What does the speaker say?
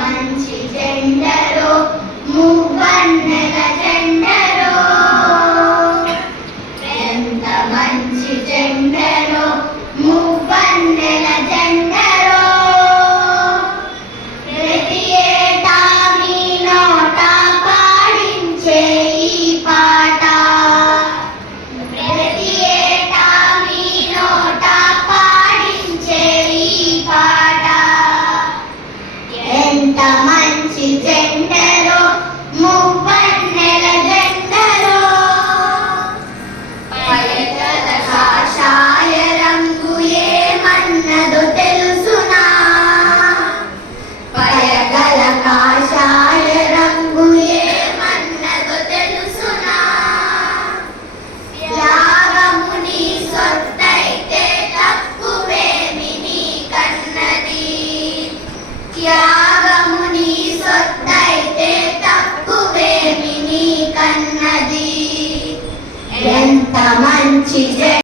మంచి జెండరో మువ్వన్నెల జెండరో, ఎంత మంచి జెండరో మువ్వన్నెల జెండరో. ప్రతి ఏటా మీ నోట పాడించే ఈ పాట, ప్రతి ఏటా మీ నోట పాడించే ఈ పాట. ఎంత మంచి జెండరో మువ్వన్నెల జెండరో. పయగల కాషాయ రంగు ఏమన్నదో తెలుసునా, పయగల కాషాయ రంగు ఏమన్నదో తెలుసునా. త్యాగముని సొత్తైతే తక్కువేమి నీకన్నది, త్యాగముని సొత్తైతే తక్కువేమి నీకన్నది. ఎంత మంచి